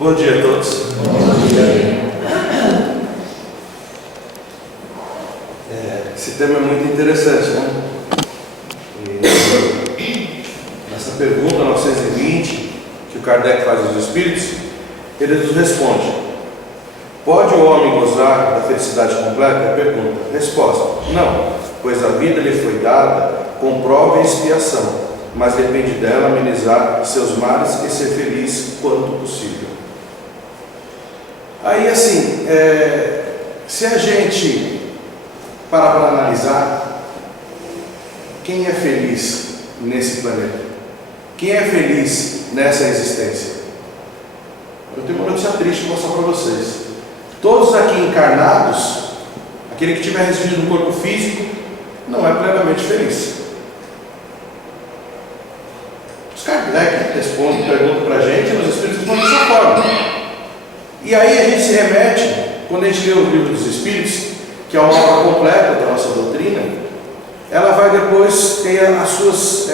Bom dia a todos. Bom dia. Esse tema é muito interessante, né? E nessa pergunta 920, que o Kardec faz aos Espíritos, ele nos responde: pode o homem gozar da felicidade completa? É a pergunta. Resposta: não, pois a vida lhe foi dada com prova e expiação, mas depende dela amenizar seus males e ser feliz quanto possível. Aí assim, se a gente parar para analisar, quem é feliz nesse planeta? Quem é feliz nessa existência? Eu tenho uma notícia triste para mostrar para vocês. Todos aqui encarnados, aquele que tiver residido no corpo físico, não é plenamente feliz. Os Kardec respondem, perguntam para a gente, e os Espíritos respondem dessa forma. E aí a gente se remete, quando a gente lê o Livro dos Espíritos, que é uma obra completa da nossa doutrina, ela vai depois ter as suas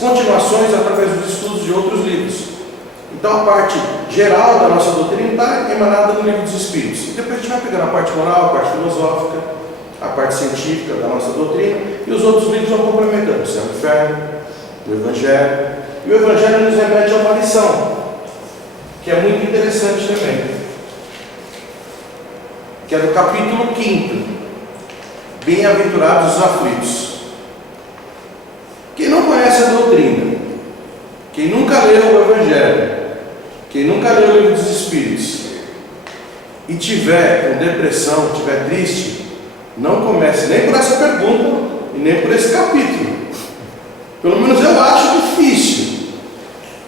continuações através dos estudos de outros livros. Então a parte geral da nossa doutrina está emanada no Livro dos Espíritos. E depois a gente vai pegando a parte moral, a parte filosófica, a parte científica da nossa doutrina, e os outros livros vão complementando. O Céu e o Inferno, o Evangelho. E o Evangelho nos remete a uma lição, que é muito interessante também, que é do capítulo 5, Bem-aventurados os aflitos. Quem não conhece a doutrina, quem nunca leu o Evangelho, quem nunca leu o Livro dos Espíritos e tiver com depressão, tiver triste, não comece nem por essa pergunta e nem por esse capítulo. Pelo menos eu acho difícil.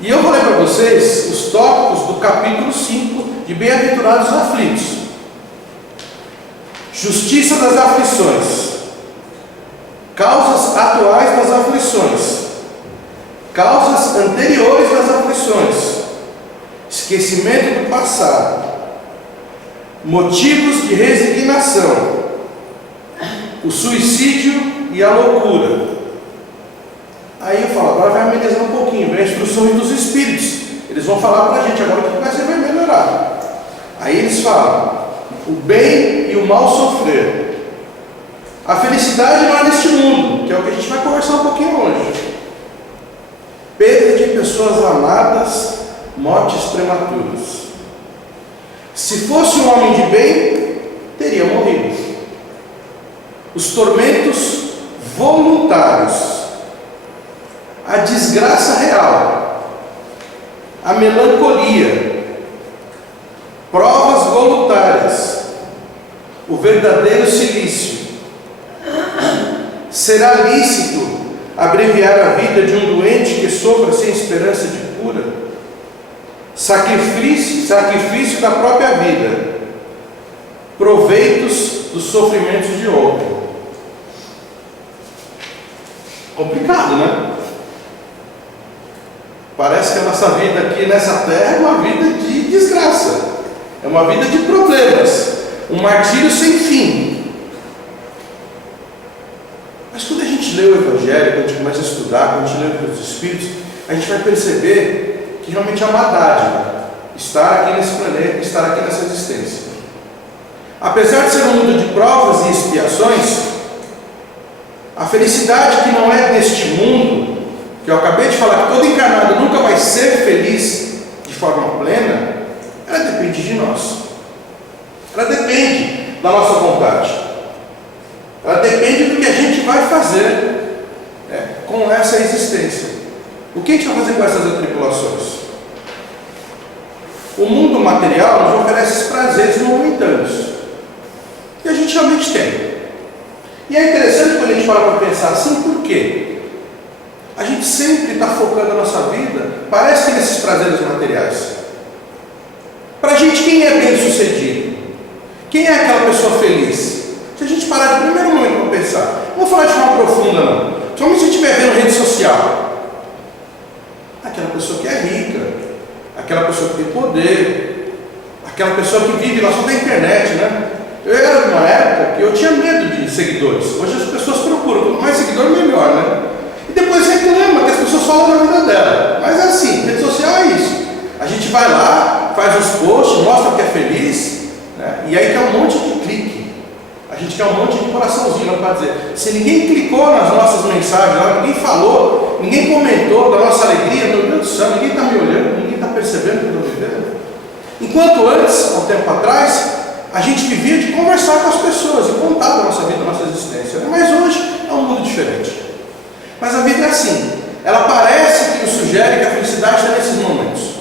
E eu vou ler para vocês os tópicos do capítulo 5 de Bem-aventurados os aflitos. Justiça das aflições, causas atuais das aflições, causas anteriores das aflições, esquecimento do passado, motivos de resignação, o suicídio e a loucura. Aí eu falo, agora vai amenizar um pouquinho, vem a instrução dos Espíritos. Eles vão falar para a gente agora o que vai melhorar. Aí eles falam: o bem e o mal sofrer. A felicidade não é neste mundo, que é o que a gente vai conversar um pouquinho hoje. Perda de pessoas amadas, mortes prematuras. Se fosse um homem de bem, teria morrido. Os tormentos voluntários, a desgraça real, a melancolia, provas voluntárias, o verdadeiro silício. Será lícito abreviar a vida de um doente que sofra sem esperança de cura? Sacrifício da própria vida, proveitos dos sofrimentos de outro. Complicado, né? Parece que a nossa vida aqui nessa terra é uma vida de desgraça, é uma vida de problemas, um martírio sem fim. Mas quando a gente lê o Evangelho, quando a gente começa a estudar, quando a gente lê o Livro dos Espíritos, a gente vai perceber que realmente é uma dádiva estar aqui nesse planeta, estar aqui nessa existência. Apesar de ser um mundo de provas e expiações, a felicidade que não é deste mundo, que eu acabei de falar, que todo encarnado nunca vai ser feliz de forma plena, ela depende de nós. Ela depende da nossa vontade. Ela depende do que a gente vai fazer com essa existência. O que a gente vai fazer com essas atribulações? O mundo material nos oferece esses prazeres momentâneos, e a gente realmente tem. E é interessante quando a gente para pensar assim, por quê? A gente sempre está focando a nossa vida, parece que nesses prazeres materiais. Para a gente, quem é bem sucedido? Quem é aquela pessoa feliz? Se a gente parar de primeiro momento para pensar, não vou falar de forma profunda não, somente se a gente estiver vendo rede social, aquela pessoa que é rica, aquela pessoa que tem poder, aquela pessoa que vive lá só da internet, né? Eu era numa época que eu tinha medo de seguidores. Hoje as pessoas procuram, quanto mais seguidor melhor, né? E depois reclama que as pessoas falam da vida dela. Mas é assim, rede social é isso. A gente vai lá, faz os posts, mostra que é feliz, né? E aí quer um monte de clique. A gente quer um monte de coraçãozinho para dizer. Se ninguém clicou nas nossas mensagens, ninguém falou, ninguém comentou da nossa alegria, meu Deus do céu, ninguém está me olhando, ninguém está percebendo o que eu estou vivendo. Enquanto antes, há um tempo atrás, a gente vivia de conversar com as pessoas e contar da nossa vida, da nossa existência. Mas hoje é um mundo diferente. Mas a vida é assim. Ela parece que nos sugere que a felicidade está nesses momentos.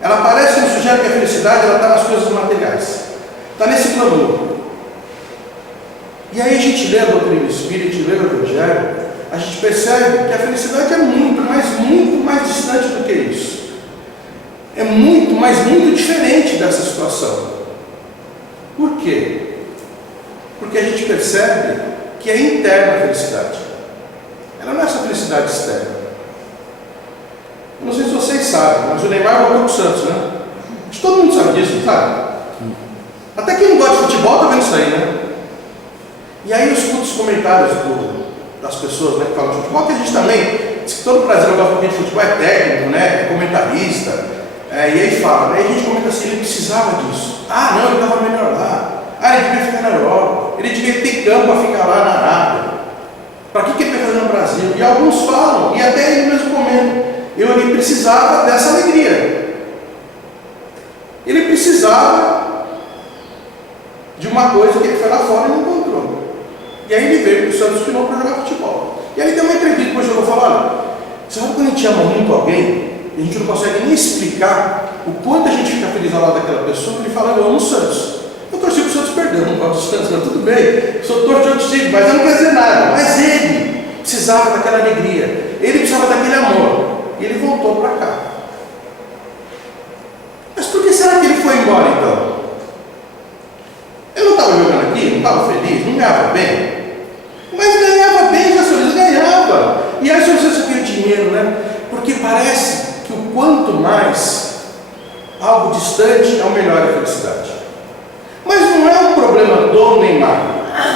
Ela parece que nos sugere que a felicidade está nas coisas materiais. Está nesse glamour. E aí a gente lê a doutrina do Espírito, lê o Evangelho, a gente percebe que a felicidade é muito mais distante do que isso. É muito diferente dessa situação. Por quê? Porque a gente percebe que é interna a felicidade. Ela não é essa felicidade externa. Eu não sei se vocês sabem, mas o Neymar voltou com o Santos, né? Acho que todo mundo sabe disso, sabe? Até quem não gosta de futebol está vendo isso aí, né? E aí eu escuto os comentários das pessoas, né, que falam de futebol, que a gente também, diz que todo brasileiro gosta um pouquinho de futebol, é técnico, né, é comentarista, e aí fala, né, e a gente comenta assim, ele precisava disso. Ah, não, ele estava melhor lá. Ah, ele devia ficar na Europa. Ele devia ter campo para ficar lá na Arábia. Para que ele vai fazer no Brasil? E alguns falam, e até ele mesmo comenta, ele precisava dessa alegria. Ele precisava de uma coisa que ele foi lá fora e não encontrou. E aí ele veio para o Santos de novo para jogar futebol. E aí ele deu uma entrevista, depois jogou e falou, olha, sabe quando a gente ama muito alguém, e a gente não consegue nem explicar o quanto a gente fica feliz ao lado daquela pessoa, ele fala, eu amo o Santos. Eu torci para o Santos perder, não gosto do Santos, mas tudo bem, sou torcedor de outro time, mas eu não quer dizer nada. Mas ele precisava daquela alegria, ele precisava daquele amor, e ele voltou para cá. Mas por que será que ele foi embora então? Ele não estava jogando aqui, não estava feliz, não ganhava bem? Mas ganhava bem, já senhores, ganhava. E aí senhores, você ganha dinheiro, né? Porque parece que o quanto mais algo distante é o melhor da felicidade. Mas não é um problema do Neymar.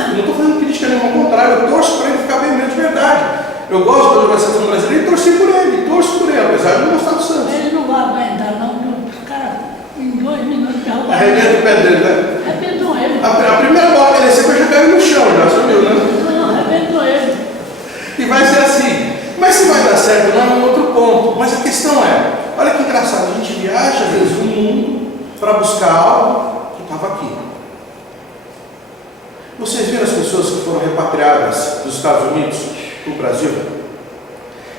Eu não estou fazendo crítica nenhuma, ao contrário, eu torço para ele ficar bem mesmo de verdade. Eu gosto da organização brasileira e torci por ele, torço por ele, apesar de não gostar do Santos. Ele não vai aguentar, não. Os caras, em 2 minutos, já vai. Arrebenta o pé dele, né? Arrebentou ele. A primeira bola que ele recebeu já caiu no chão, já sumiu, né? Não, arrebentou ele. E vai ser assim. Mas se vai dar certo, não é um outro ponto. Mas a questão é, olha que engraçado, a gente viaja às vezes no mundo para buscar algo que estava aqui. Vocês viram as pessoas que foram repatriadas dos Estados Unidos para o Brasil?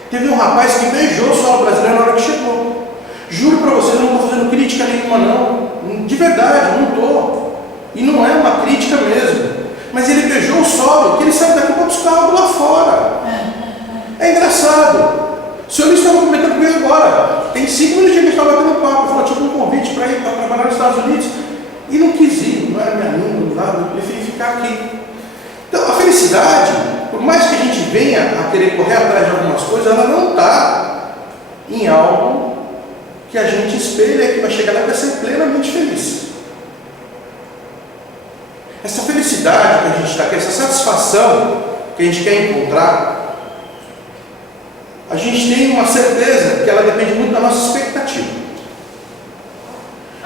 Teve um rapaz que beijou o solo brasileiro na hora que chegou. Juro para vocês, eu não estou fazendo crítica nenhuma não. De verdade, não estou. E não é uma crítica mesmo. Mas ele beijou o solo, que ele saiu daqui para buscar algo lá fora. É engraçado. O senhor estava comentando comigo agora. Tem 5 minutos que a gente estava batendo papo. Falou, tive um convite para ir para trabalhar nos Estados Unidos. E não quis ir, não era minha língua, nada, eu preferi ficar aqui. Então a felicidade, por mais que a gente venha a querer correr atrás de algumas coisas, ela não está em algo que a gente espelha, que vai chegar lá e vai ser plenamente feliz. Essa felicidade que a gente está aqui, essa satisfação que a gente quer encontrar, a gente tem uma certeza que ela depende muito da nossa expectativa.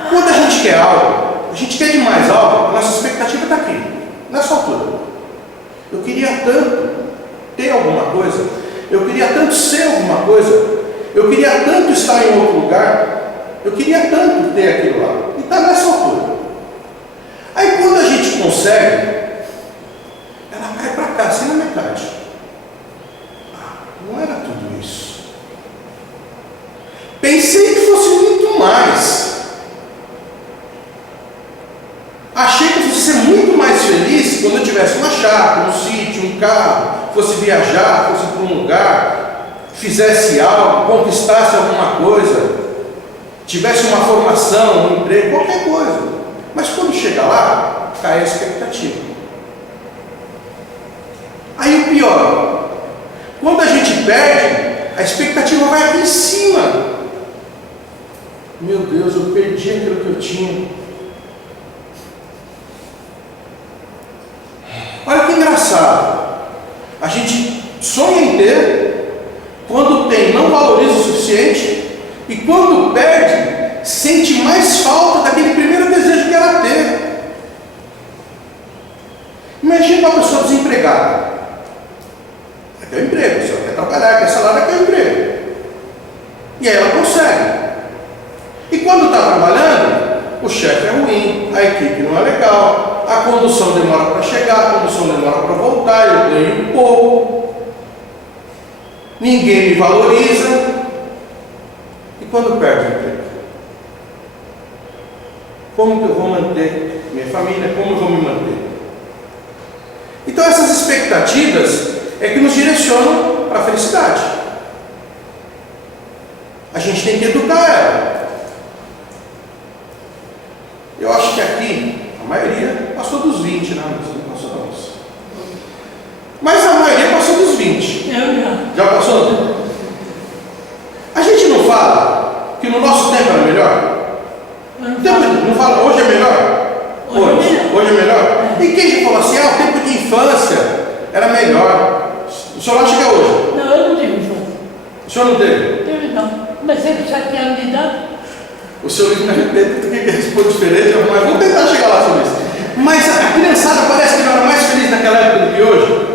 Quando a gente quer algo, a gente quer demais algo, a nossa expectativa está aqui, nessa altura. Eu queria tanto ter alguma coisa, eu queria tanto ser alguma coisa, eu queria tanto estar em outro lugar, eu queria tanto ter aquilo lá. E está nessa altura. Aí quando a gente consegue, ela cai para cá, assim na metade. Não era tudo isso. Pensei que fosse muito mais. Achei que eu fosse ser muito mais feliz quando eu tivesse uma chácara, um sítio, um carro, fosse viajar, fosse para um lugar, fizesse algo, conquistasse alguma coisa, tivesse uma formação, um emprego, qualquer coisa. Mas quando chega lá, cai a expectativa. Aí o pior, quando a gente perde, a expectativa vai aqui em cima. Meu Deus, eu perdi aquilo que eu tinha. Olha que engraçado. A gente sonha em ter, quando tem, não valoriza o suficiente, e quando sente mais falta daquele primeiro desejo que era ter. Imagina uma pessoa desempregada. Ela quer um emprego, a senhora quer trabalhar, quer salário, quer um emprego. E aí ela consegue. E quando está trabalhando, o chefe é ruim, a equipe não é legal, a condução demora para chegar, a condução demora para voltar, eu ganho pouco, ninguém me valoriza. E quando perde o emprego? Como que eu vou manter minha família? Como eu vou me manter? Então essas expectativas é que nos direcionam para a felicidade. A gente tem que educar ela. Eu acho que aqui, a maioria passou dos 20, né? Não passou não. Mas a maioria passou dos 20. Eu já. Já passou? A gente não fala que no nosso tempo era melhor? Não fala, hoje é melhor? Hoje é melhor? E quem já falou assim, o tempo de infância era melhor? O senhor acha que é hoje? Não, eu não tive infância. O senhor não teve? Teve não. Comecei com 7 anos de idade. O senhor me arrepende porque responde diferente, mas vamos tentar chegar lá sobre isso. Mas a criançada parece que não era mais feliz naquela época do que hoje?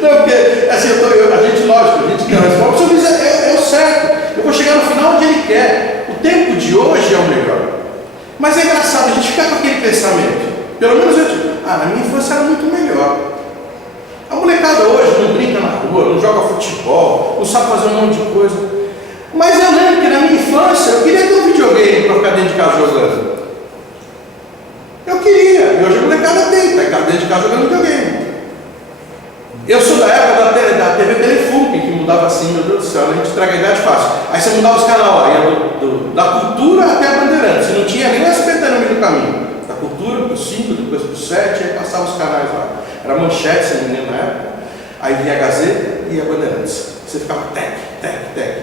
Não, porque assim, a gente, lógico, a gente quer resposta, o senhor diz, é o certo. Eu vou chegar no final onde ele quer. O tempo de hoje é o melhor. Mas é engraçado a gente ficar com aquele pensamento. Pelo menos eu digo, na minha infância era muito melhor. A molecada hoje não brinca na rua, não joga futebol, não sabe fazer um monte de coisa. Mas eu lembro que na minha infância eu queria ter um videogame para ficar dentro de casa jogando. Eu queria, e hoje a molecada tem, para ficar dentro de casa jogando videogame. Eu sou da época da TV Telefone, que mudava assim, meu Deus do céu, a gente traga a idade fácil. Aí você mudava os canais, ia da cultura até a Bandeirantes, você não tinha nem o SBT no meio do caminho. Da cultura para o 5, depois para o 7, aí passava os canais lá. Era Manchete, se não me engano, na época. Aí vinha a Gazeta e a Bandeirantes. Você ficava tec.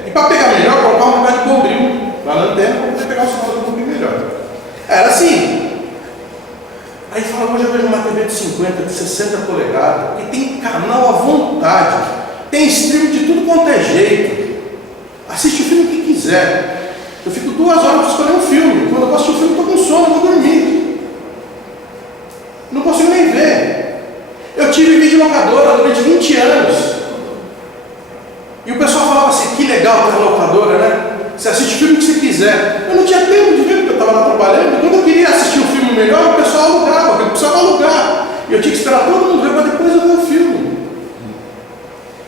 E para pegar melhor, colocava um lugar de bombril lá na antena para poder pegar o sinal do bombril melhor. Era assim. Aí fala, hoje eu vejo uma TV de 50, de 60 polegadas, que tem canal à vontade, tem stream de tudo quanto é jeito. Assiste o filme que quiser. Eu fico 2 horas para escolher um filme. Quando eu gosto de um filme, estou com sono, vou dormir. Não consigo nem ver. Eu tive videolocadora durante 20 anos. E o pessoal falava assim, que legal ter uma locadora, né? Você assiste o filme que você quiser. Eu não tinha tempo de ver, porque eu estava lá trabalhando. Quando eu queria assistir um filme melhor, o pessoal alugava, porque eu precisava alugar. E eu tinha que esperar todo mundo ver para depois eu ver o filme.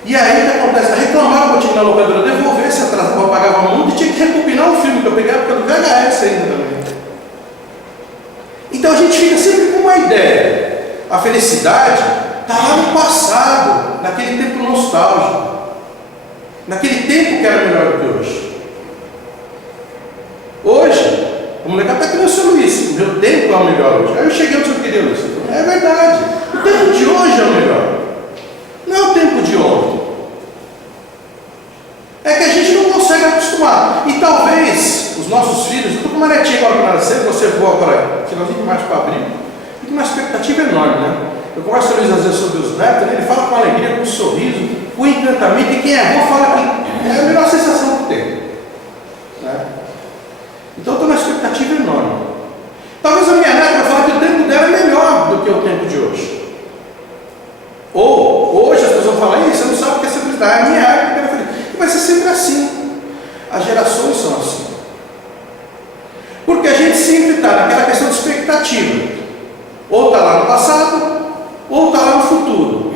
E aí o que acontece? Reclamava que eu tinha que ir na locadora devolver, se atrasava, eu pagava muito e tinha que recopilar o filme, que eu pegava porque do VHS ainda também. Então a gente fica sempre com uma ideia. A felicidade está lá no passado, naquele tempo nostálgico. Naquele tempo que era melhor do que hoje. Hoje, a molecada está criando o seu Luiz, o meu tempo é o melhor hoje. Aí eu cheguei ao seu querido Luiz, é verdade, o tempo de hoje é o melhor, não é o tempo de ontem. É que a gente não consegue acostumar. E talvez os nossos filhos, eu estou com uma netinha agora para nascer, você voa agora, finalzinho de março para abril, e com uma expectativa enorme, né? Eu converso com o Luiz às vezes sobre os netos, né? Ele fala com alegria, com um sorriso, com encantamento, e quem é avô fala que é a melhor sensação que tem. Né? Então eu estou numa expectativa enorme. Talvez a minha neta vai falar que o tempo dela é melhor do que o tempo de hoje. Ou hoje as pessoas vão falar, você não sabe o que é simplicidade, é a minha época era feliz. E vai ser sempre assim. As gerações são assim. Porque a gente sempre está naquela questão de expectativa. Ou está lá no passado, ou está lá no futuro.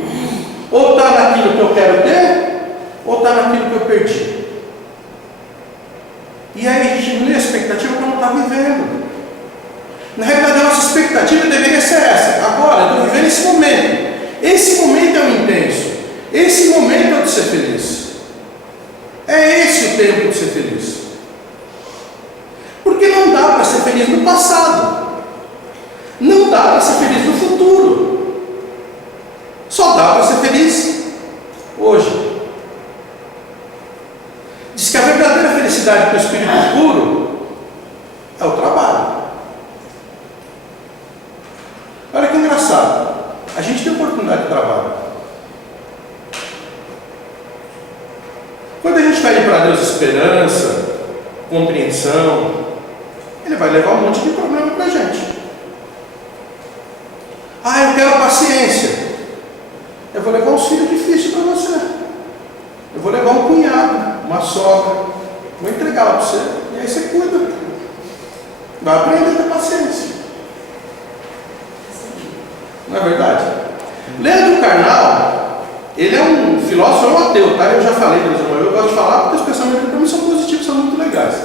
Ou está naquilo que eu quero ter, ou está naquilo que eu perdi. E aí a gente diminui a expectativa quando está vivendo. Na realidade, a nossa expectativa deveria ser essa. Agora, eu estou vivendo esse momento. Esse momento é o intenso. Esse momento é o de ser feliz. É esse o tempo de ser feliz. Porque não dá para ser feliz no passado. Não dá para ser feliz no futuro. Só dá para ser feliz hoje. Diz que a verdadeira felicidade para o espírito puro é o trabalho. Olha que engraçado. A gente tem oportunidade de trabalho. Quando a gente pede para Deus esperança, compreensão, ele vai levar um monte de problema para a gente. Ah, eu quero paciência. Eu vou levar uns filhos difíceis para você. Eu vou levar um cunhado, uma sogra. Vou entregar lá para você. E aí você cuida. Vai aprender a ter paciência. Não é verdade? Leandro Carnal, ele é um filósofo, é um ateu, tá? Eu já falei para eles, eu gosto de falar porque os pensamentos para mim são positivos, são muito legais.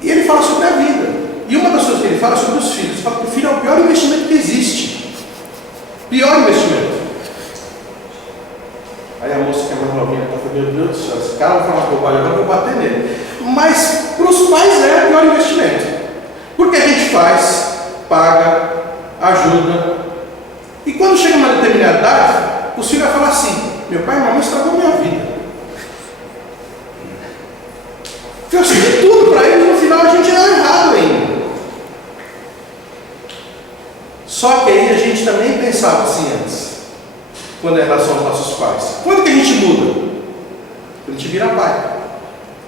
E ele fala sobre a vida. E uma das coisas que ele fala é sobre os filhos. Ele fala que o filho é o pior investimento que existe. Pior investimento. Aí a moça que é mais novinha está falando, meu Deus do céu, esse cara vai falar uma bobagem, agora eu vou bater nele. Mas para os pais é o pior investimento. Porque a gente faz, paga, ajuda. E quando chega uma determinada idade, os filhos vão falar assim, meu pai e mamãe estragou minha vida. Eu fiz tudo para eles, no final a gente deu errado ainda. Só que aí a gente também pensava assim antes, quando é em relação aos nossos pais. Quando que a gente muda? Quando a gente vira pai,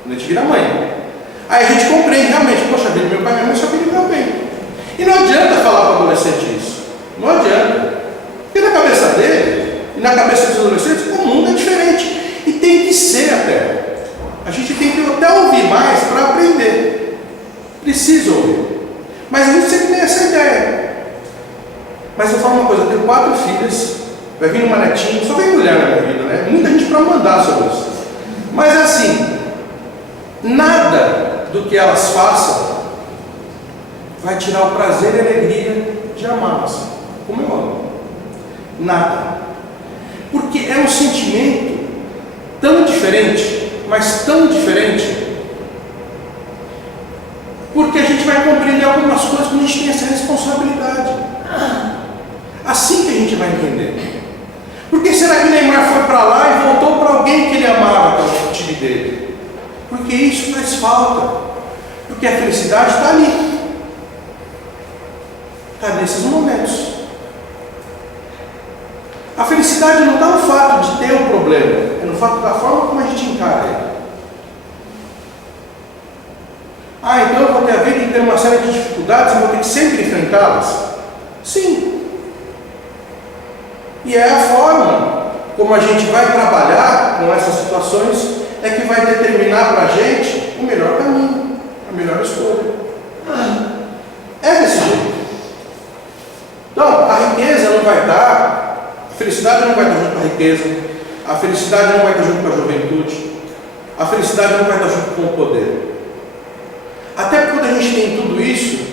quando a gente vira mãe. Aí a gente compreende realmente, poxa vida, meu pai e minha mãe só queriam meu bem. E não adianta falar para o adolescente isso. Não adianta. Porque na cabeça dele e na cabeça dos adolescentes, o mundo é diferente. E tem que ser até. A gente tem que até ouvir mais para aprender. Precisa ouvir. Mas a gente sempre tem essa ideia. Mas eu falo uma coisa, eu tenho 4 filhas, vai vir uma netinha, só vem mulher na minha vida, né? Muita gente para mandar sobre isso. Mas assim, nada do que elas façam vai tirar o prazer e a alegria de amá-las, como eu amo. Nada. Porque é um sentimento tão diferente, mas tão diferente, porque a gente vai compreender algumas coisas quando a gente tem essa responsabilidade. Assim que a gente vai entender. Por que será que Neymar foi para lá e voltou para alguém que ele amava, que é o time dele? Porque isso faz falta. Porque a felicidade está ali. Está nesses momentos. A felicidade não está no fato de ter um problema, é no fato da forma como a gente encara ele. Ah, então eu vou ter a vida em ter uma série de dificuldades e vou ter que sempre enfrentá-las? Sim. E é a forma como a gente vai trabalhar com essas situações é que vai determinar para a gente o melhor caminho, a melhor escolha. É desse jeito. Então, a riqueza não vai dar, a felicidade não vai estar junto com a riqueza, a felicidade não vai estar junto com a juventude, a felicidade não vai estar junto com o poder. Até quando a gente tem tudo isso,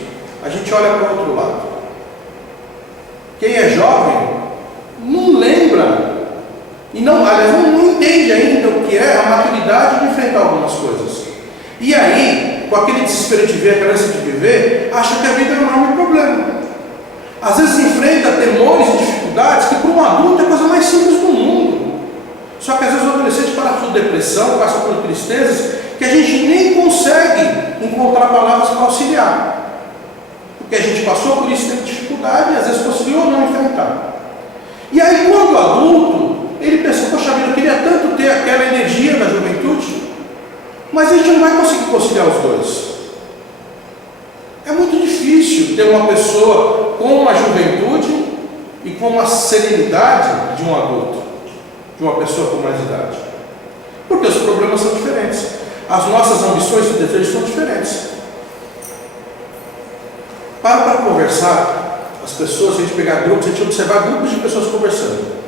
a gente olha para o outro lado. Quem é jovem não lembra e não, aliás, não entende ainda o que é a maturidade de enfrentar algumas coisas. E aí, com aquele desespero de ver, aquela ânsia de viver, acha que a vida é um enorme problema. Às vezes enfrenta temores e dificuldades que para um adulto é a coisa mais simples do mundo. Só que às vezes o adolescente passa por depressão, passa por tristezas, que a gente nem consegue encontrar palavras para auxiliar. Porque a gente passou por isso, teve dificuldade e às vezes conseguiu ou não enfrentar. E aí quando adulto, ele pensa, poxa vida, eu queria tanto ter aquela energia da juventude, mas a gente não vai conseguir conciliar os dois. É muito difícil ter uma pessoa com uma juventude e com uma serenidade de um adulto, de uma pessoa com mais idade. Porque os problemas são diferentes. As nossas ambições e desejos são diferentes. Para conversar, as pessoas, se a gente pegar grupos, a gente observar grupos de pessoas conversando.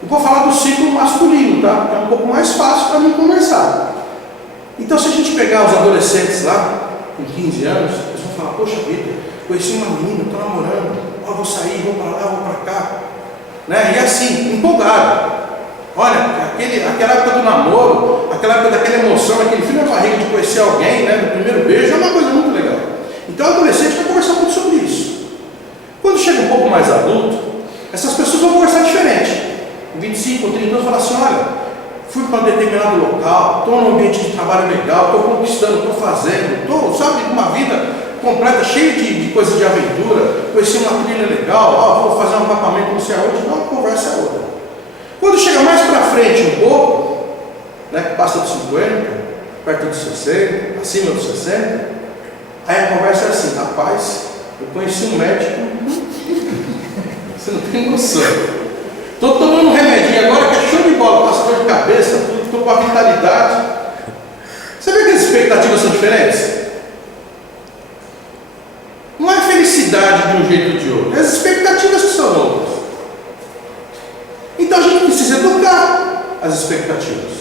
Eu vou falar do ciclo masculino, tá? É um pouco mais fácil para mim conversar. Então, se a gente pegar os adolescentes lá, com 15 anos, eles vão falar, poxa vida, conheci uma menina, estou namorando, ó, vou sair, vou para lá, vou para cá. Né? E assim, empolgado. Olha, aquela época do namoro, aquela época daquela emoção, aquele frio na barriga de conhecer alguém, né, no primeiro beijo, é uma coisa muito legal. Então o adolescente vai conversar muito sobre isso. Quando chega um pouco mais adulto, essas pessoas vão conversar diferente. Com 25 ou 30 anos, falar assim, olha, fui para um determinado local, estou num ambiente de trabalho legal, estou conquistando, estou fazendo, estou, sabe, uma vida completa, cheia de coisas de aventura, conheci uma trilha legal, ó, vou fazer um acampamento não sei aonde, uma conversa é outra. Quando chega mais para frente um pouco, né, que passa dos 50, perto dos 60, acima dos 60. Aí a conversa é assim: rapaz, eu conheci um médico, você não tem noção. Estou tomando um remedinho agora que é show de bola, passa dor de cabeça, estou com a vitalidade. Você vê que as expectativas são diferentes? Não é felicidade de um jeito ou de outro, as expectativas que são outras. Então a gente precisa educar as expectativas.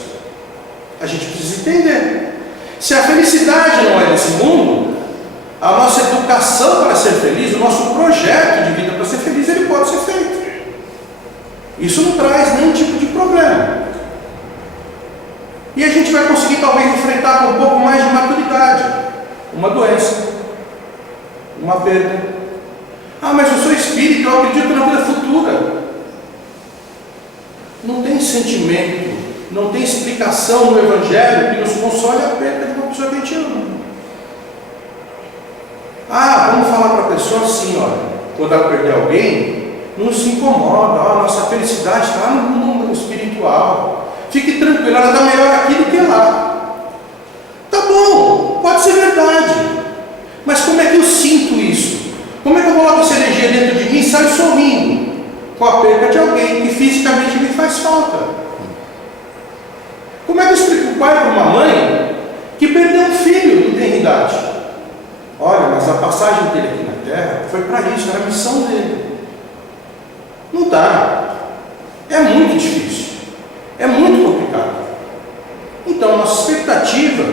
A gente precisa entender. Se a felicidade não é nesse mundo, a nossa educação para ser feliz, o nosso projeto de vida para ser feliz, ele pode ser feito. Isso não traz nenhum tipo de problema. E a gente vai conseguir talvez enfrentar com um pouco mais de maturidade uma doença, uma perda. Ah, mas eu sou espírita, eu acredito na vida futura. Não tem sentimento, não tem explicação no Evangelho que nos console a perda de uma pessoa que a gente ama. Ah, vamos falar para a pessoa assim, olha, quando ela perder alguém, não se incomoda, a nossa felicidade está no mundo espiritual. Fique tranquilo, ela está melhor aqui do que lá. Tá bom, pode ser verdade. Mas como é que eu sinto isso? Como é que eu coloco essa energia dentro de mim e saio sorrindo com a perda de alguém que fisicamente me faz falta? Como é que eu explico o pai para uma mãe que perdeu um filho em eternidade? Olha, mas a passagem dele aqui na Terra foi para isso, era a missão dele. Não dá. É muito difícil. É muito complicado. Então, a nossa expectativa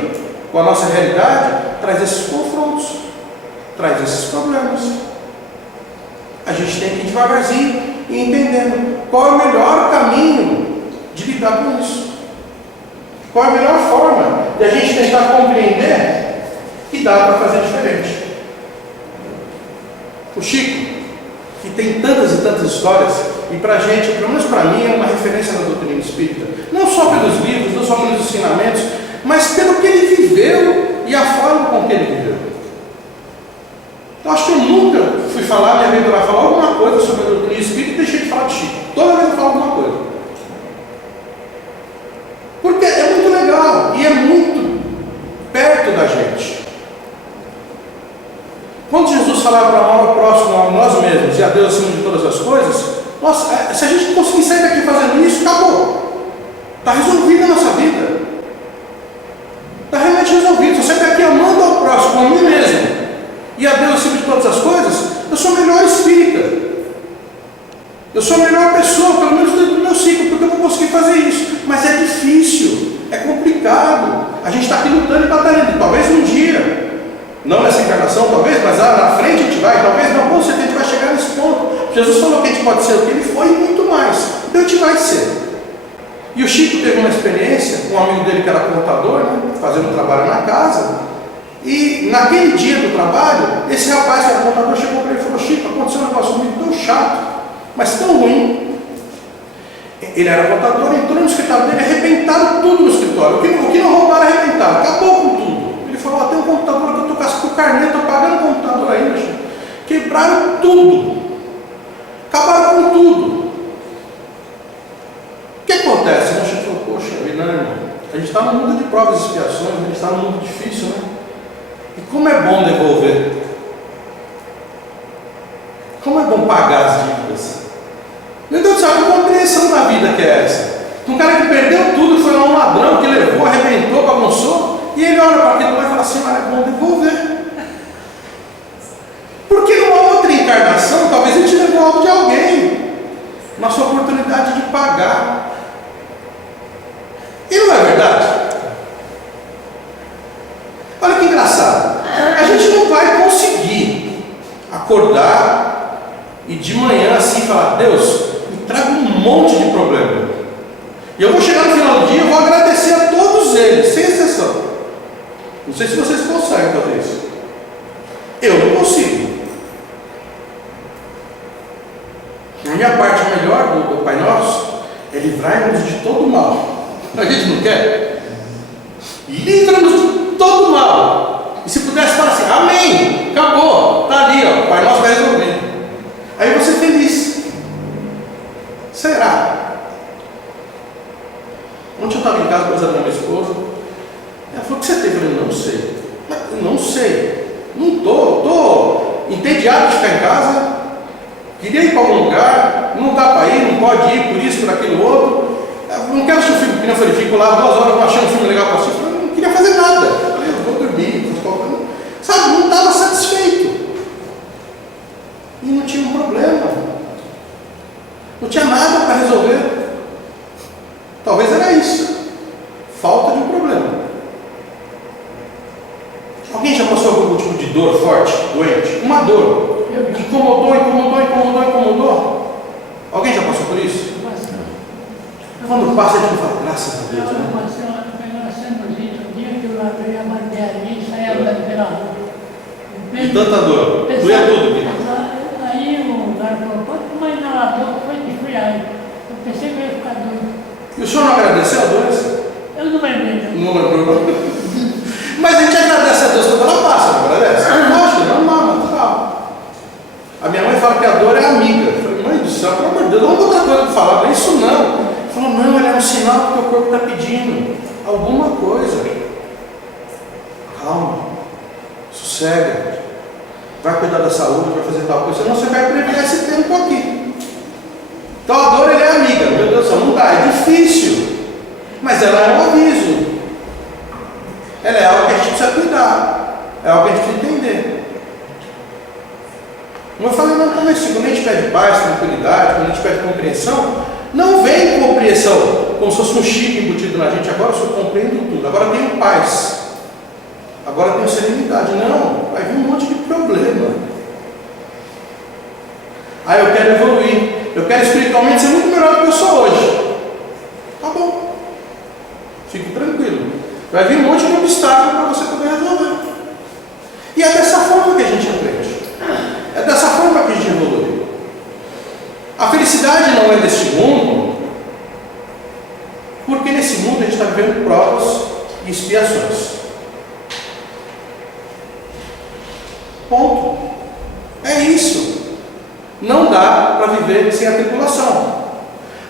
com a nossa realidade traz esses confrontos, traz esses problemas. A gente tem que ir devagarzinho e entendendo qual é o melhor caminho de lidar com isso. Qual é a melhor forma de a gente tentar compreender que dá para fazer diferente. O Chico, que tem tantas e tantas histórias, e para a gente, pelo menos para mim, é uma referência na doutrina espírita, não só pelos livros, não só pelos ensinamentos, mas pelo que ele viveu e a forma com que ele viveu. Eu acho que eu nunca fui falar, me aventurar a falar alguma coisa sobre a doutrina espírita e deixei de falar de Chico. Toda vez eu falo alguma coisa. Porque é muito legal e é muito perto da gente. Quando Jesus falava para amar o próximo a nós mesmos e a Deus acima de todas as coisas, nossa, se a gente conseguir sair daqui fazendo isso, acabou. Está resolvida a nossa vida. Está realmente resolvido. Se você está aqui amando ao próximo, a mim mesmo, e a Deus acima de todas as coisas, eu sou o melhor espírita. Eu sou a melhor pessoa, pelo menos dentro do meu ciclo, porque eu vou conseguir fazer isso. Mas é difícil, é complicado. A gente está aqui lutando e batalhando. Talvez um dia, não nessa encarnação, talvez, mas lá na frente a gente vai, talvez não, com certeza a gente vai chegar nesse ponto. Jesus falou que a gente pode ser o que ele foi e muito mais. Então a gente vai ser. E o Chico teve uma experiência, um amigo dele que era contador, né, fazendo trabalho na casa, e naquele dia do trabalho, esse rapaz que era contador chegou para ele e falou: Chico, aconteceu um negócio comigo tão chato, mas tão ruim. Ele era contador, entrou no escritório dele, arrebentaram tudo no escritório. O que não roubaram, arrebentaram, acabou com tudo. Ele falou: tem um computador que eu estou com o carnê, estou pagando o computador ainda, Chico. Quebraram tudo, acabaram com tudo. O que acontece? O Chico falou: poxa, irmão, a gente está num mundo de provas e expiações, a gente está num mundo difícil, né? E como é bom devolver? Como é bom pagar as dívidas? Meu Deus do céu, que compreensão da vida que é essa? Um cara que perdeu tudo, foi lá um ladrão que levou, arrebentou, bagunçou, e ele olha para aquilo e fala assim: mas é bom devolver. Porque numa outra encarnação, talvez a gente levou algo de alguém, nossa oportunidade de pagar. E não é verdade? Olha que engraçado. A gente não vai conseguir acordar e de manhã assim falar: Deus, me traga um monte de problema. E eu vou chegar no final do dia e vou agradecer a todos eles, sem exceção. Não sei se vocês conseguem fazer isso. Eu não consigo. A minha parte melhor do Pai Nosso é livrar-nos de todo mal. A gente não quer? Livra-nos de todo mal. E se pudesse falar assim: amém, acabou, está ali, ó, o Pai Nosso vai resolver. Aí você é feliz. Será? Ontem eu estava em casa conversando com a minha esposa. Ela falou: cansei, não estou entediado de ficar em casa, queria ir para algum lugar, não dá para ir, não pode ir, por isso, por aquilo outro. Eu não quero assistir um filme, que nem eu falei, fico lá 2 horas, não achei um filme legal para assistir, eu não queria fazer nada. Eu falei, eu vou dormir, sabe, não estava satisfeito. E não tinha um problema, não tinha nada para resolver. Talvez era isso, falta de um problema. Alguém já passou algum tipo de dor forte, doente? Uma dor que incomodou. Alguém já passou por isso? Quando passa, a gente fala, graças a Deus, né? Eu passei uma sanduíche um dia que eu abri a barbearia e saí andando pela rua. De tanta dor, doía tudo aqui. Aí o cara falou, pode tomar inalador, foi desfriar. Eu pensei que eu ia ficar doido. E o senhor não agradeceu a doença? Eu não lembrei. Não lembrou. Mas a gente agradece a Deus quando ela passa, não agradece? Lógico, é normal, natural. A minha mãe fala que a dor é amiga. Eu falei, mãe do céu, pelo amor de Deus, não vou outra coisa para falar, não é isso não. Ela falou, não, ela é um sinal que o teu corpo está pedindo alguma coisa. Calma, sossega, vai cuidar da saúde, vai fazer tal coisa, senão você vai prever esse tempo aqui. Então a dor é amiga, meu Deus do céu, não dá, é difícil, mas ela é um aviso. Ela é algo que a gente precisa cuidar, é algo que a gente precisa entender. Como eu falei no começo, quando a gente pede paz, tranquilidade, quando a gente pede compreensão, não vem compreensão como se fosse um chip embutido na gente, agora eu só compreendo tudo, agora tenho paz, agora tenho serenidade. Não, vai vir um monte de problema. Aí eu quero evoluir, eu quero espiritualmente ser muito melhor do que eu sou hoje. Tá bom, fique tranquilo. Vai vir um monte de obstáculo para você poder resolver. E é dessa forma que a gente aprende. É dessa forma que a gente evolui. A felicidade não é deste mundo, porque nesse mundo a gente está vivendo provas e expiações. Ponto. É isso. Não dá para viver sem a tribulação.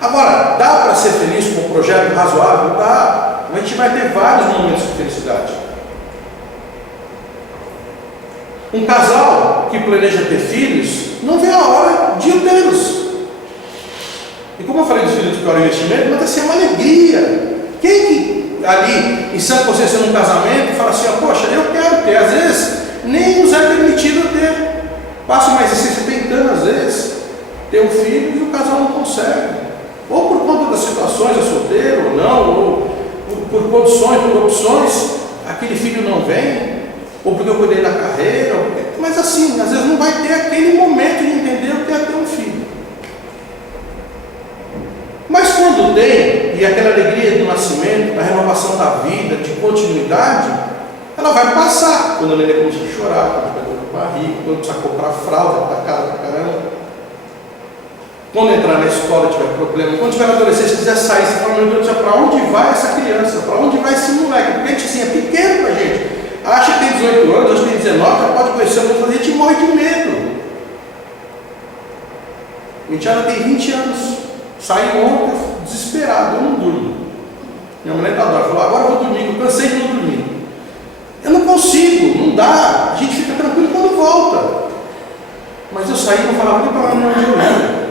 Agora, dá para ser feliz com um projeto razoável? Dá. A gente vai ter vários momentos de felicidade. Um casal que planeja ter filhos não vê a hora de tê-los. E como eu falei dos filhos que é o investimento, mas assim, é uma alegria. Quem que ali, em sã consciência num casamento, fala assim, poxa, eu quero ter, às vezes, nem nos é permitido ter. Passa uma existência tentando, às vezes, ter um filho e o casal não consegue. Ou por conta das situações, é solteiro ou não, ou por condições, por opções, aquele filho não vem, ou porque eu cuidei da carreira, mas assim, às vezes não vai ter aquele momento de entender o que é ter um filho. Mas quando tem, e aquela alegria do nascimento, da renovação da vida, de continuidade, ela vai passar quando a neném começa a chorar, quando fica dor na barriga, quando precisa comprar fralda, tá caro pra caramba. Quando entrar na escola tiver problema, quando tiver adolescente quiser sair, você fala, meu Deus do céu, para onde vai essa criança? Para onde vai esse moleque? Porque a gente assim, é pequeno pra gente. Acha que tem 18 anos, acha que tem 19, já pode conhecer o mundo, a gente morre de medo. A gente já tem 20 anos, sai ontem desesperado, eu não durmo. Minha mulher está adora, falou, agora eu vou dormir, eu cansei de não dormir. Eu não consigo, não dá, a gente fica tranquilo quando volta. Mas eu saí e não falava nem para onde eu ia.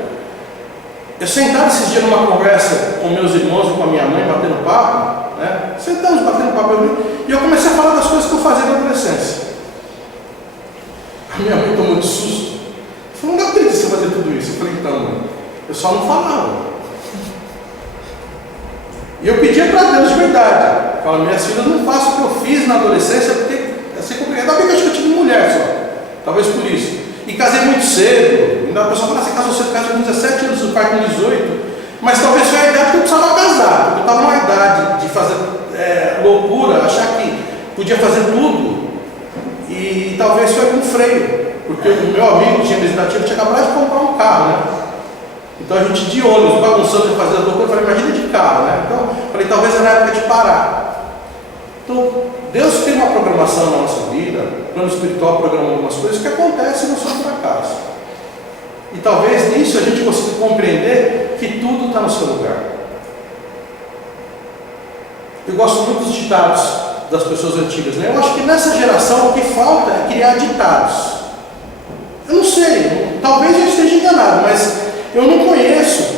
Eu sentava esses dias numa conversa com meus irmãos e com a minha mãe, batendo papo, né? Sentamos batendo papo, e eu comecei a falar das coisas que eu fazia na adolescência. A minha mãe tomou de susto. Falou, não acredito que você fazer tudo isso. Eu falei, então, mãe, eu só não falava. E eu pedia para Deus de verdade. Fala, minhas filhas, não façam o que eu fiz na adolescência, porque é ser complicado. Ainda bem que eu acho que eu tive mulher só. Talvez por isso. E casei muito cedo. Ainda a pessoa fala, você casou cedo, casou com 17 anos, o pai com 18. Mas talvez foi a idade que eu precisava casar. Porque eu estava numa idade de fazer loucura, achar que podia fazer tudo. E talvez foi com freio. Porque o meu amigo tinha meditativo, tinha acabado de comprar um carro, né? Então a gente de ônibus, bagunçando de fazer as loucuras, eu falei, imagina de carro, né? Então, eu falei, talvez era a época de parar. Então, Deus tem uma programação na nossa vida, o plano espiritual programa algumas coisas que acontecem no seu fracasso. E talvez nisso a gente consiga compreender que tudo está no seu lugar. Eu gosto muito dos ditados das pessoas antigas, né? Eu acho que nessa geração o que falta é criar ditados. Eu não sei, talvez eu esteja enganado, mas eu não conheço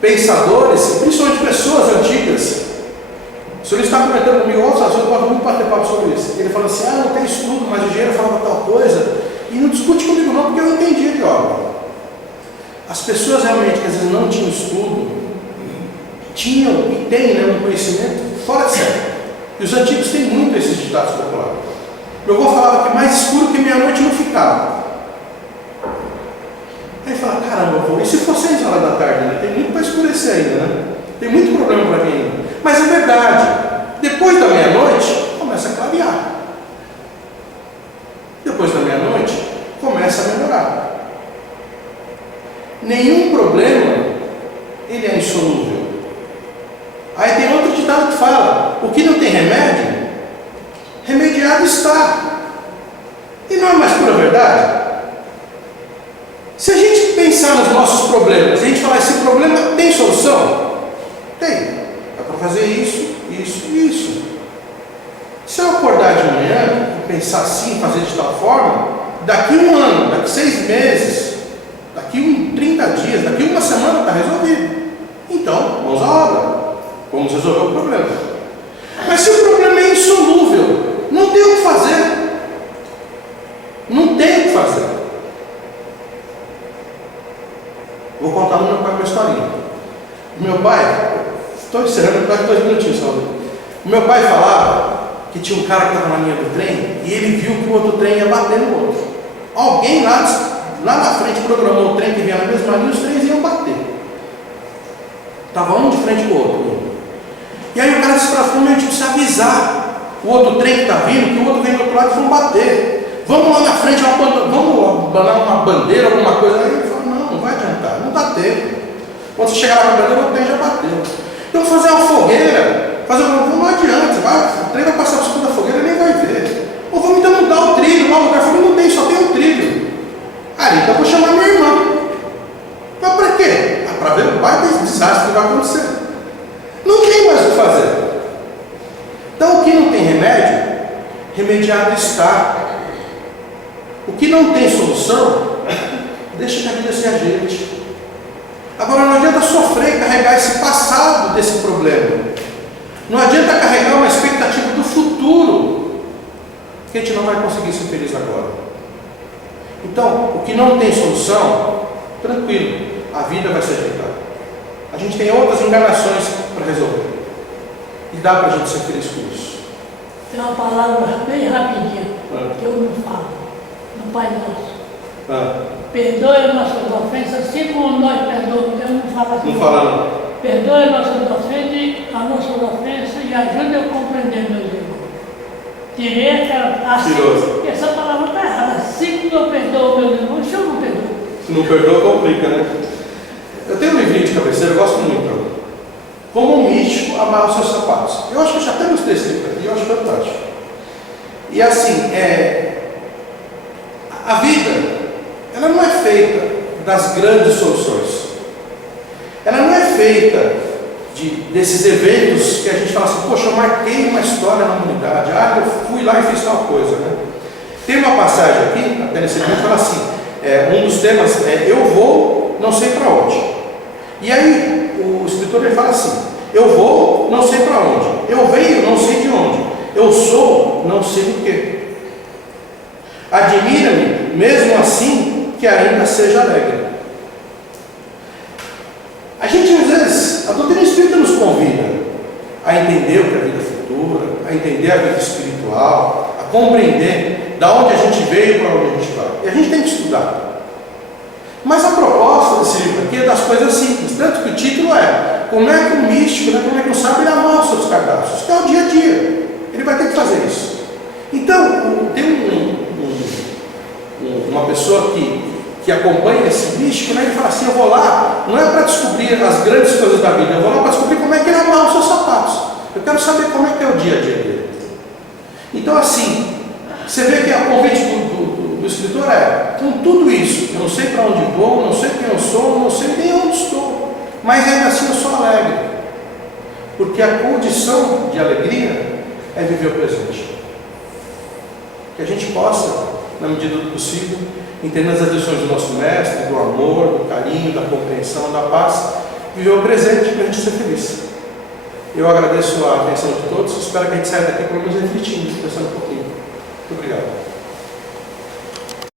pensadores, principalmente pessoas antigas. O senhor está comentando comigo outros assuntos, eu gosto muito de bater papo sobre isso. Ele fala assim, não tem estudo, mas o engenheiro fala tal coisa, e não discute comigo não, porque eu entendi de obra. As pessoas realmente que às vezes não tinham estudo, tinham e têm, né, um conhecimento fora de série. E os antigos têm muito esses ditados populares. Meu avô falava que mais escuro que meia-noite não ficava. Aí fala, caramba, avô, e se for 6 horas da tarde, né? Tem muito para escurecer ainda, né? Tem muito problema para quem ainda. Mas é verdade, depois da meia-noite, começa a clarear. Depois da meia-noite, começa a melhorar. Nenhum problema, ele é insolúvel. Aí tem outro ditado que fala, o que não tem remédio, remediado está. E não é mais pura verdade? Se a gente pensar nos nossos problemas, a gente falar, esse problema tem solução? Tem. Dá para fazer isso, isso e isso. Se eu acordar de manhã e pensar assim, fazer de tal forma, daqui 1 ano, daqui 6 meses, daqui 30 dias, daqui 1 semana está resolvido. Então, vamos à obra. Vamos resolver o problema. Mas se o problema é insolúvel, não tem o que fazer. Não tem o que fazer. Vou contar no meu pai uma historinha. Meu pai, estou encerrando quase 2 minutinhos só. O meu pai falava que tinha um cara que estava na linha do trem e ele viu que o outro trem ia bater no outro. Alguém lá na frente programou o trem que vinha na mesma linha, os trens iam bater. Estava um de frente com o outro. E aí o cara se transformou e precisa avisar o outro trem que está vindo, que o outro vem do outro lado e vão bater. Vamos lá na frente, vamos abanar uma bandeira, alguma coisa. Aí ele falou, não vai adiantar, não dá tempo. Quando você chegar lá com a bandeira, o trem já bateu. Então fazer uma fogueira, não adianta, o trem vai passar por cima da fogueira e nem vai ver. Ou vamos então mudar o trilho, lá o lugar falou, não tem, só tem um trilho. Aí então eu vou chamar minha irmã. Mas para quê? Para ver o baita desastre que vai acontecer. Não tem mais o que fazer. Então o que não tem remédio, remediado está. O que não tem solução, deixa que a vida se ajeite. Agora não adianta sofrer e carregar esse passado desse problema. Não adianta carregar uma expectativa do futuro, que a gente não vai conseguir ser feliz agora. Então, o que não tem solução, tranquilo, a vida vai se ajeitar. A gente tem outras enganações para resolver. E dá para a gente ser feliz com isso. Tem uma palavra bem rapidinha, que eu não falo, no Pai Nosso. Perdoe nossas ofensas, assim como nós perdoamos. Eu não falo assim. Não fala não. Perdoe nossas ofensas e ajude a compreender, meus irmãos. Tirei essa palavra está errada. Assim como eu perdoo meus irmãos, eu não perdoo. Se não perdoa, complica, né? Eu tenho um livrinho de cabeceira, eu gosto muito. Como um místico amarra os seus sapatos. Eu acho que eu já até mostrei esse livro aqui, eu acho fantástico. E assim, a vida, ela não é feita das grandes soluções. Ela não é feita desses eventos que a gente fala assim, poxa, eu marquei uma história na humanidade, eu fui lá e fiz tal coisa, né? Tem uma passagem aqui, até nesse livro, que fala assim, um dos temas é eu vou, não sei para onde. E aí o escritor ele fala assim, eu vou, não sei para onde. Eu venho, não sei de onde. Eu sou, não sei do que. Admira-me, mesmo assim, que ainda seja alegre. A gente, às vezes, a doutrina espírita nos convida a entender o que é a vida futura, a entender a vida espiritual, a compreender da onde a gente veio e para onde a gente vai. E a gente tem que estudar. Mas a proposta desse livro aqui é das coisas simples, tanto que o título é como é que o místico, né, como é que o sábio ele amarra os seus cadastros, que é o dia a dia. Ele vai ter que fazer isso. Então, tem uma pessoa que acompanha esse místico, né, ele fala assim, eu vou lá, não é para descobrir as grandes coisas da vida, eu vou lá para descobrir como é que ele amarra os seus sapatos. Eu quero saber como é que é o dia a dia dele. Então assim, você vê que a convite do escritor com tudo isso, eu não sei para onde vou, não sei quem eu sou, não sei nem onde estou, mas ainda assim eu sou alegre. Porque a condição de alegria é viver o presente. Que a gente possa, na medida do possível, entendendo as lições do nosso mestre, do amor, do carinho, da compreensão, da paz, viver o presente para a gente ser feliz. Eu agradeço a atenção de todos, espero que a gente saia daqui pelo menos refletindo, pensando um pouquinho. Muito obrigado.